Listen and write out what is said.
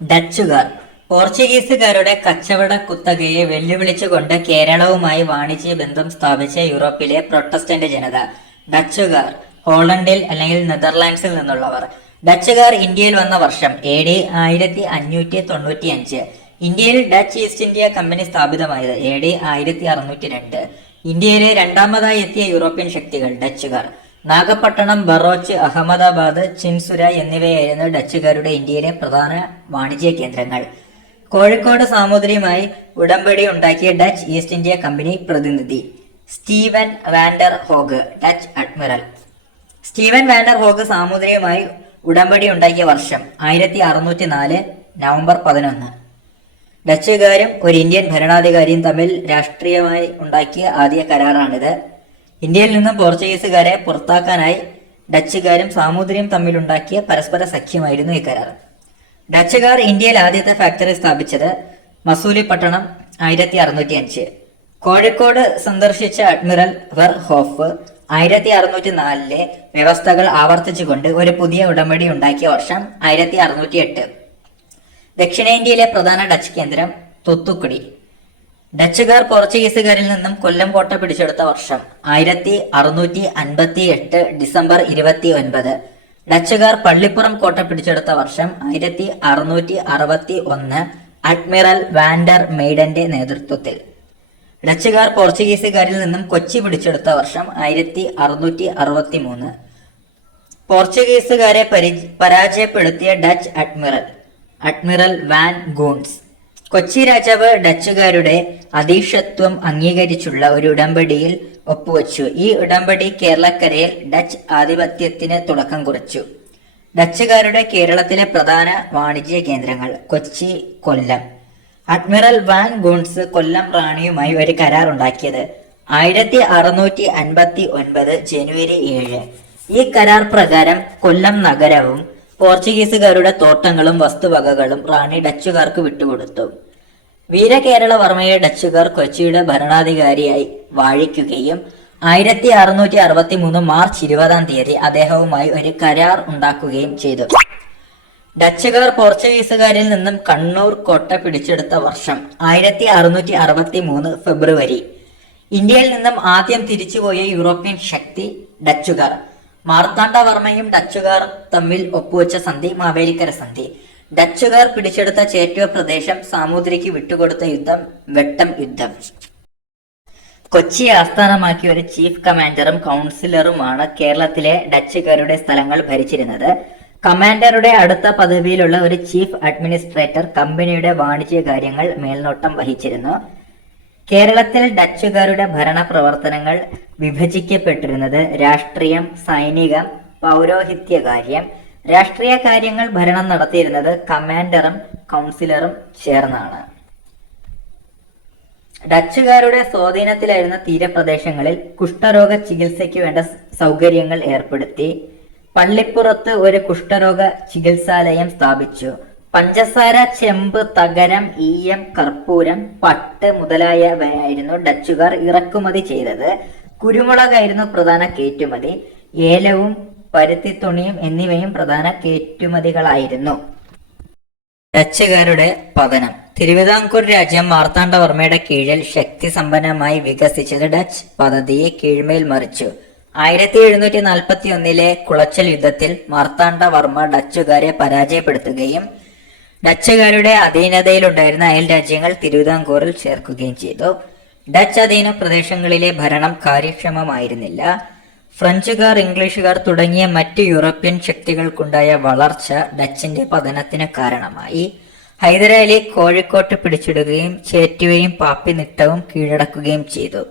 ഡച്ചുകാർ പോർച്ചുഗീസുകാരുടെ കച്ചവട കുത്തകയെ വെല്ലുവിളിച്ചുകൊണ്ട് കേരളവുമായി വാണിജ്യ ബന്ധം സ്ഥാപിച്ച യൂറോപ്പിലെ പ്രൊട്ടസ്റ്റന്റ് ജനത. ഡച്ചുകാർ ഹോളണ്ടിൽ അല്ലെങ്കിൽ നെതർലാൻഡ്സിൽ നിന്നുള്ളവർ. ഡച്ചുകാർ ഇന്ത്യയിൽ വന്ന വർഷം AD 1595. ഇന്ത്യയിൽ ഡച്ച് ഈസ്റ്റ് ഇന്ത്യ കമ്പനി സ്ഥാപിതമായത് AD 1602. ഇന്ത്യയിലെ രണ്ടാമതായി എത്തിയ യൂറോപ്യൻ ശക്തികൾ ഡച്ചുകാർ. നാഗപട്ടണം, ബറോച്ച്, അഹമ്മദാബാദ്, ചിൻസുര എന്നിവയായിരുന്നു ഡച്ചുകാരുടെ ഇന്ത്യയിലെ പ്രധാന വാണിജ്യ കേന്ദ്രങ്ങൾ. കോഴിക്കോട് സാമൂതിരിയുമായി ഉടമ്പടി ഉണ്ടാക്കിയ ഡച്ച് ഈസ്റ്റ് ഇന്ത്യ കമ്പനി പ്രതിനിധി Steven Vander Hoog, Dutch admiral. Steven Vander Hoog സാമൂതിരിയുമായി ഉടമ്പടി ഉണ്ടാക്കിയ വർഷം 1604 നവംബർ 11. ഡച്ചുകാരും ഒരു ഇന്ത്യൻ ഭരണാധികാരിയും തമ്മിൽ രാഷ്ട്രീയമായി ഉണ്ടാക്കിയ ആദ്യ കരാറാണിത്. ഇന്ത്യയിൽ നിന്നും പോർച്ചുഗീസുകാരെ പുറത്താക്കാനായി ഡച്ചുകാരും സാമൂതിരിയും തമ്മിലുണ്ടാക്കിയ പരസ്പര സഖ്യമായിരുന്നു ഈ കരാർ. ഡച്ചുകാർ ഇന്ത്യയിൽ ആദ്യത്തെ ഫാക്ടറി സ്ഥാപിച്ചത് മസൂലിപ്പട്ടണം 1605. കോഴിക്കോട് സന്ദർശിച്ച അഡ്മിറൽ വെർഹോഫ് 1604 വ്യവസ്ഥകൾ ആവർത്തിച്ചുകൊണ്ട് ഒരു പുതിയ ഉടമ്പടി ഉണ്ടാക്കിയ വർഷം 1608. ദക്ഷിണേന്ത്യയിലെ പ്രധാന ഡച്ച് കേന്ദ്രം തൂത്തുക്കുടി. ഡച്ചുകാർ പോർച്ചുഗീസുകാരിൽ നിന്നും കൊല്ലം കോട്ട പിടിച്ചെടുത്ത വർഷം 1658 ഡിസംബർ 29. ഡച്ചുകാർ പള്ളിപ്പുറം കോട്ട പിടിച്ചെടുത്ത വർഷം 1661 അഡ്മിറൽ വാൻഡർ മെയ്ഡന്റെ നേതൃത്വത്തിൽ. ഡച്ചുകാർ പോർച്ചുഗീസുകാരിൽ നിന്നും കൊച്ചി പിടിച്ചെടുത്ത വർഷം 1663. പോർച്ചുഗീസുകാരെ പരാജയപ്പെടുത്തിയ Dutch admiral van goons. Kochi രാജാവ് ഡച്ചുകാരുടെ അധീശത്വം അംഗീകരിച്ചുള്ള ഒരു ഉടമ്പടിയിൽ ഒപ്പുവെച്ചു. ഈ ഉടമ്പടി കേരളക്കരയിൽ ഡച്ച് ആധിപത്യത്തിന് തുടക്കം കുറിച്ചു. ഡച്ചുകാരുടെ കേരളത്തിലെ പ്രധാന വാണിജ്യ കേന്ദ്രങ്ങൾ കൊച്ചി, കൊല്ലം. അഡ്മിറൽ വാൻ ഗൂൺസ് കൊല്ലം റാണിയുമായി ഒരു കരാർ ഉണ്ടാക്കിയത് 1659 ജനുവരി 7. ഈ കരാർ പ്രകാരം കൊല്ലം നഗരവും പോർച്ചുഗീസുകാരുടെ തോട്ടങ്ങളും വസ്തുവകകളും റാണി ഡച്ചുകാർക്ക് വിട്ടുകൊടുത്തു. വീരകേരളവർമ്മയെ ഡച്ചുകാർ കൊച്ചിയുടെ ഭരണാധികാരിയായി വാഴിക്കുകയും 1663 മാർച്ച് 20 അദ്ദേഹവുമായി ഒരു കരാർ ഉണ്ടാക്കുകയും ചെയ്തു. ഡച്ചുകാർ പോർച്ചുഗീസുകാരിൽ നിന്നും കണ്ണൂർ കോട്ട പിടിച്ചെടുത്ത വർഷം 1663 ഫെബ്രുവരി. ഇന്ത്യയിൽ നിന്നും ആദ്യം തിരിച്ചുപോയ യൂറോപ്യൻ ശക്തി ഡച്ചുകാർ. മാർത്താണ്ഡവർമ്മയും ഡച്ചുകാർ തമ്മിൽ ഒപ്പുവെച്ച സന്ധി മാവേലിക്കര സന്ധി. ഡച്ചുകാർ പിടിച്ചെടുത്ത ചേറ്റുവ പ്രദേശം സാമൂതിരിക്ക് വിട്ടുകൊടുത്ത യുദ്ധം വെട്ടം യുദ്ധം. കൊച്ചി ആസ്ഥാനമാക്കി ഒരു ചീഫ് കമാൻഡറും കൗൺസിലറുമാണ് കേരളത്തിലെ ഡച്ചുകാരുടെ സ്ഥലങ്ങൾ ഭരിച്ചിരുന്നത്. കമാൻഡറുടെ അടുത്ത പദവിയിലുള്ള ഒരു ചീഫ് അഡ്മിനിസ്ട്രേറ്റർ കമ്പനിയുടെ വാണിജ്യ കാര്യങ്ങൾ മേൽനോട്ടം വഹിച്ചിരുന്നു. കേരളത്തിൽ ഡച്ചുകാരുടെ ഭരണ പ്രവർത്തനങ്ങൾ വിഭജിക്കപ്പെട്ടിരുന്നത് രാഷ്ട്രീയം, സൈനികം, പൗരോഹിത്യകാര്യം. രാഷ്ട്രീയ കാര്യങ്ങൾ ഭരണം നടത്തിയിരുന്നത് കമാൻഡറും കൗൺസിലറും ചേർന്നാണ്. ഡച്ചുകാരുടെ സ്വാധീനത്തിലായിരുന്ന തീരപ്രദേശങ്ങളിൽ കുഷ്ഠരോഗ ചികിത്സയ്ക്ക് വേണ്ട സൗകര്യങ്ങൾ ഏർപ്പെടുത്തി. പള്ളിപ്പുറത്ത് ഒരു കുഷ്ഠരോഗ ചികിത്സാലയം സ്ഥാപിച്ചു. പഞ്ചസാര, ചെമ്പ്, തകരം, ഈയം, കർപ്പൂരം, പട്ട് മുതലായവയായിരുന്നു ഡച്ചുകാർ ഇറക്കുമതി ചെയ്തത്. കുരുമുളകായിരുന്നു പ്രധാന കയറ്റുമതി. ഏലവും പരുത്തിത്തുണിയും എന്നിവയും പ്രധാന കയറ്റുമതികളായിരുന്നു. ഡച്ചുകാരുടെ പതനം. തിരുവിതാംകൂർ രാജ്യം മാർത്താണ്ഡവർമ്മയുടെ കീഴിൽ ശക്തിസമ്പന്നമായി വികസിച്ചത് ഡച്ച് പദ്ധതിയെ കീഴ്മേൽ മറിച്ചു. 1741 കുളച്ചൽ യുദ്ധത്തിൽ മാർത്താണ്ഡവർമ്മ ഡച്ചുകാരെ പരാജയപ്പെടുത്തുകയും ഡച്ചുകാരുടെ അധീനതയിലുണ്ടായിരുന്ന അയൽ രാജ്യങ്ങൾ തിരുവിതാംകൂറിൽ ചേർക്കുകയും ചെയ്തു. ഡച്ച് അധീന പ്രദേശങ്ങളിലെ ഭരണം കാര്യക്ഷമമായിരുന്നില്ല. ഫ്രഞ്ചുകാർ, ഇംഗ്ലീഷുകാർ തുടങ്ങിയ മറ്റ് യൂറോപ്യൻ ശക്തികൾക്കുണ്ടായ വളർച്ച ഡച്ചിന്റെ പതനത്തിന് കാരണമായി. ഹൈദരാലി കോഴിക്കോട്ട് പിടിച്ചിടുകയും ചേറ്റുവയും പാപ്പിനിട്ടവും കീഴടക്കുകയും ചെയ്തു.